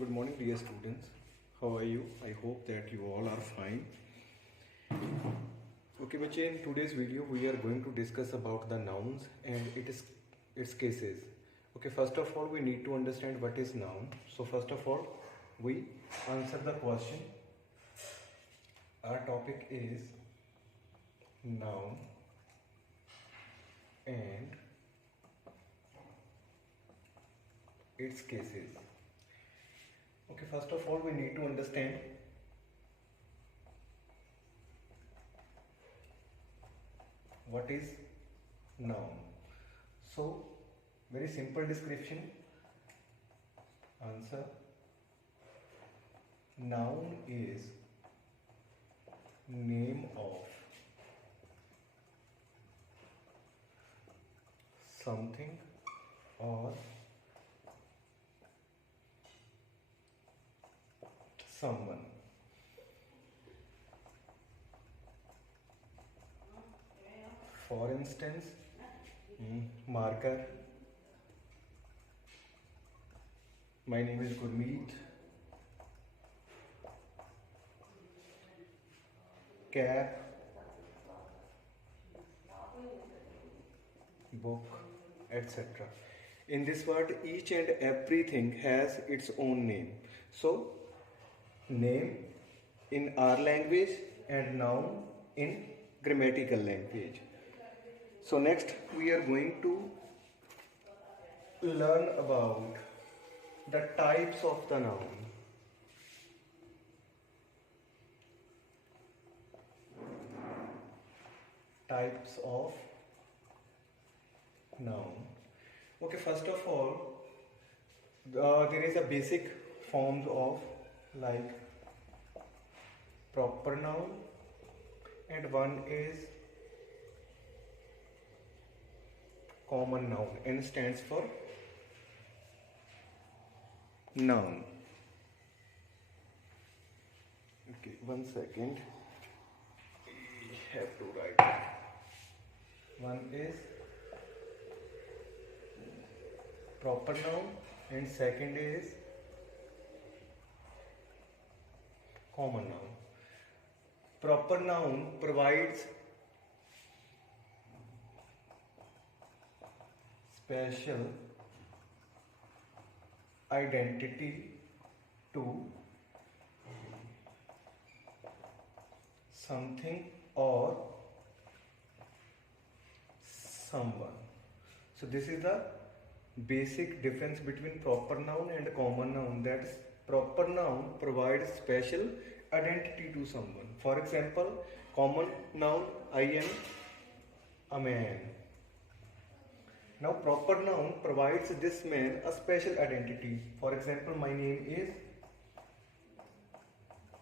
Good morning, dear students. How are you? I hope that you all are fine. Okay, बच्चे, in today's video we are going to discuss about the nouns and its cases. Okay, first of all we need to understand what is noun. So first of all we answer the question. Our topic is noun and its cases. Okay, first of all we need to understand what is noun. So very simple description. Answer: noun is name of something or someone. For instance, marker. My name is Gurmeet. Cap, book, etc. In this word, each and everything has its own name. So, name in our language and noun in grammatical language. So next we are going to learn about the types of the noun. Types of noun. Okay, first of all, there is a basic forms of like proper noun, and one is common noun and stands for noun. Okay, 1 second. I have to write. One is proper noun and second is common noun. Proper noun provides special identity to something or someone. So this is the basic difference between proper noun and common noun. That is, proper noun provides special identity to someone. For example, common noun: I am a man. Now proper noun provides this man a special identity. For example, my name is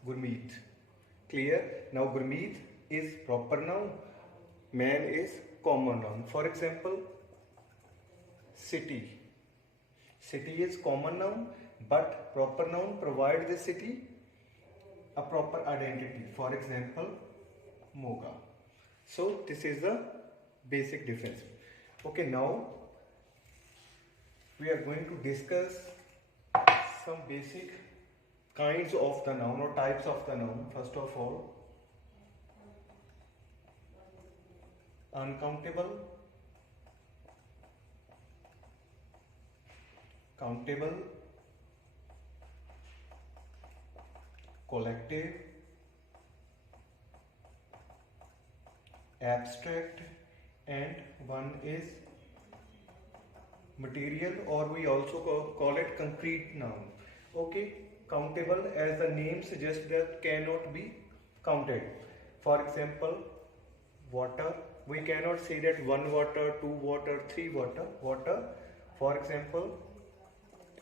Gurmeet. Clear? Now Gurmeet is proper noun, man is common noun. For example, city. City is common noun, but proper noun provides the city a proper identity. For example, Moga. So this is the basic difference. Okay, now we are going to discuss some basic kinds of the noun or types of the noun. First of all, uncountable, countable, collective, abstract, and one is material, or we also call it concrete noun. Okay, countable, as the name suggests, that cannot be counted. For example, water. We cannot say that 1 water, 2 water, 3 water. For example,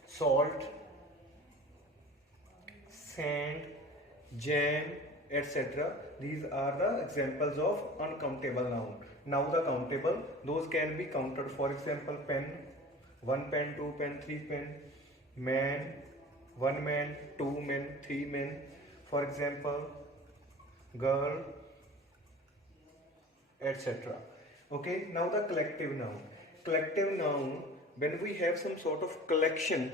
salt, sand, jam, etc. These are the examples of uncountable noun. Now the countable, those can be counted. For example, pen, 1 pen, 2 pen, 3 pen. Man, 1 man, 2 men, 3 men. For example, girl, etc. Okay, now the collective noun. Collective noun, when we have some sort of collection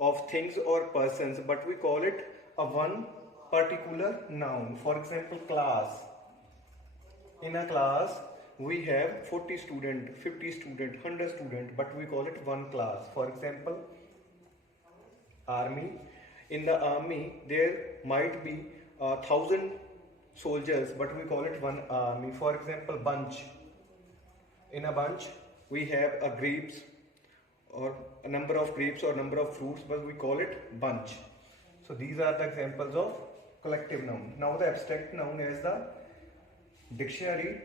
of things or persons, but we call it a one particular noun. For example, class. In a class, we have 40 student, 50 student, 100 student, but we call it one class. For example, army. In the army, there might be 1,000 soldiers, but we call it one army. For example, bunch. In a bunch, we have a grapes or a number of grapes or number of fruits, but we call it bunch. So these are the examples of collective noun. Now the abstract noun, as the dictionary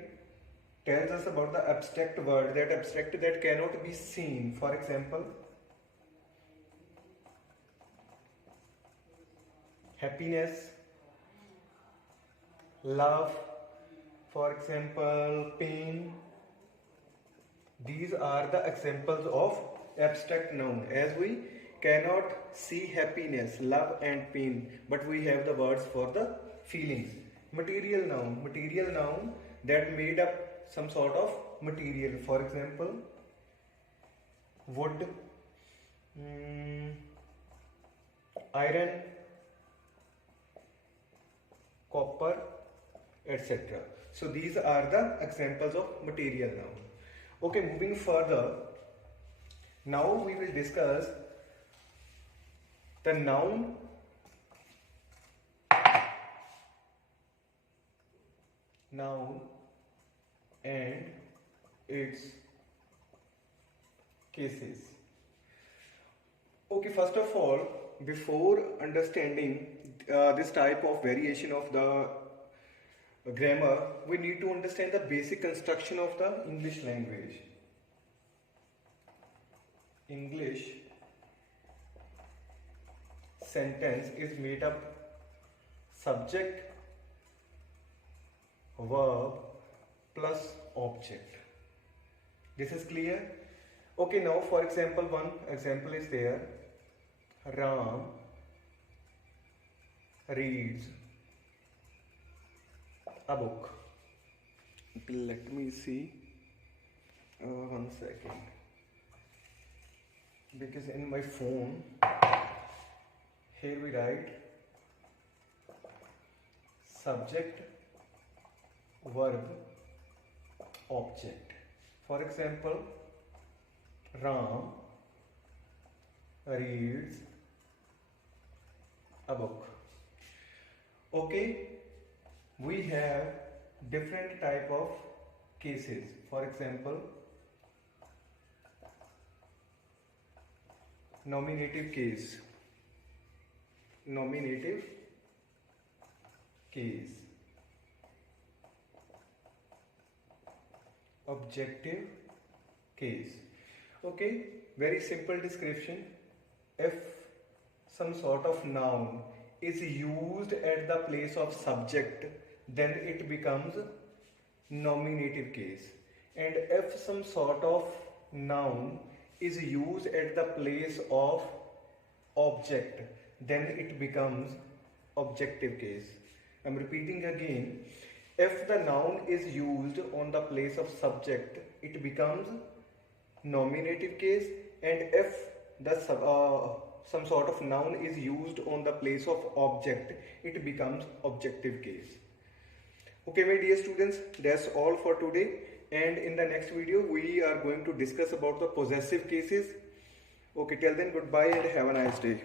tells us about the abstract word, that abstract that cannot be seen. For example, happiness, love, for example, pain. These are the examples of abstract noun, as we cannot see happiness, love and pain, but we have the words for the feelings. Material noun that made up some sort of material. For example, wood, iron, copper, etc. So these are the examples of material noun. Okay, moving further, now we will discuss the noun and its cases. Okay, first of all, before understanding this type of variation of the grammar, we need to understand the basic construction of the English language. English sentence is made up subject, verb plus object. This is clear? Okay, now for example, one example is there. Ram reads a book. Let me see. 1 second. Because in my phone, here we write subject, verb, object. For example, Ram reads a book. Okay, we have different type of cases. For example, nominative case, objective case. Okay, very simple description. If some sort of noun is used at the place of subject, then it becomes nominative case. And if some sort of noun is used at the place of object, then it becomes objective case. I'm repeating again. If the noun is used on the place of subject, it becomes nominative case, and if the some sort of noun is used on the place of object, it becomes objective case. Okay, my dear students, that's all for today, and in the next video we are going to discuss about the possessive cases. Okay, till then, goodbye and have a nice day.